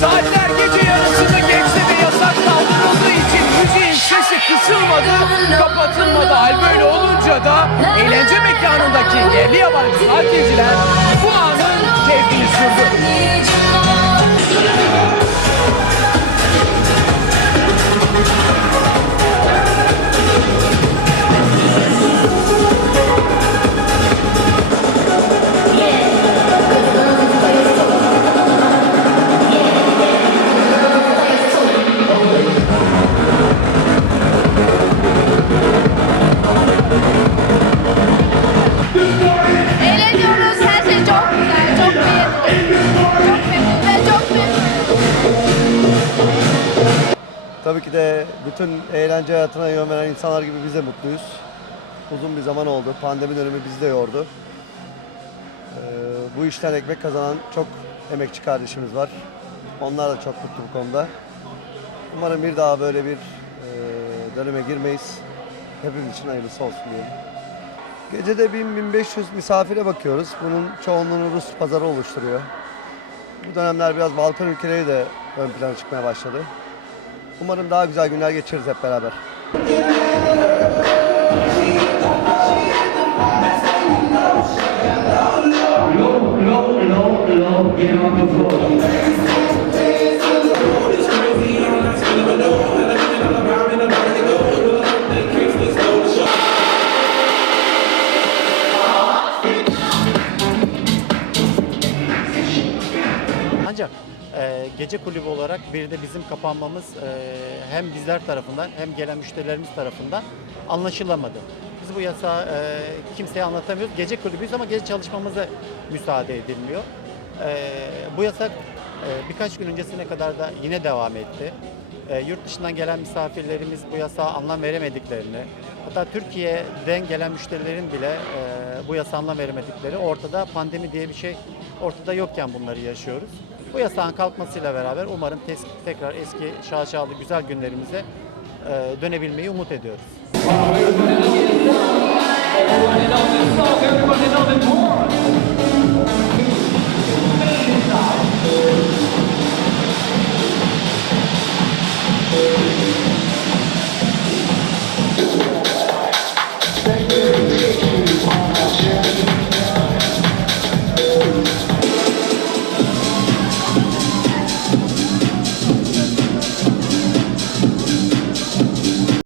Saatler gece yarısını geçse de yasak kaldırıldığı için müziğin sesi kısılmadı, kapatılmadı. Hal böyle olunca da eğlence mekanındaki yerli yabancı tatilciler bu Tabii ki de bütün eğlence hayatına yön veren insanlar gibi biz de mutluyuz. Uzun bir zaman oldu. Pandemi dönemi bizi de yordu. Ee, bu işten ekmek kazanan çok emekçi kardeşimiz var. Onlar da çok mutlu bu konuda. Umarım bir daha böyle bir e, döneme girmeyiz. Hepimiz için hayırlısı olsun diyelim. Gecede 1000-1500 misafire bakıyoruz. Bunun çoğunluğunu Rus pazarı oluşturuyor. Bu dönemler biraz Balkan ülkeleri de ön plana çıkmaya başladı. Umarım daha güzel günler geçiririz hep beraber. Ancak e, gece kulübü olarak bir de bizim kapanmamız e, hem bizler tarafından hem gelen müşterilerimiz tarafından anlaşılamadı. Biz bu yasağı e, kimseye anlatamıyoruz. Gece kulübüyüz ama gece çalışmamıza müsaade edilmiyor. E, bu yasak e, birkaç gün öncesine kadar da yine devam etti. E, yurt dışından gelen misafirlerimiz bu yasağa anlam veremediklerini, hatta Türkiye'den gelen müşterilerin bile e, bu yasağa anlam veremedikleri ortada pandemi diye bir şey ortada yokken bunları yaşıyoruz. Bu yasağın kalkmasıyla beraber umarım tes- tekrar eski şaşalı güzel günlerimize e, dönebilmeyi umut ediyoruz.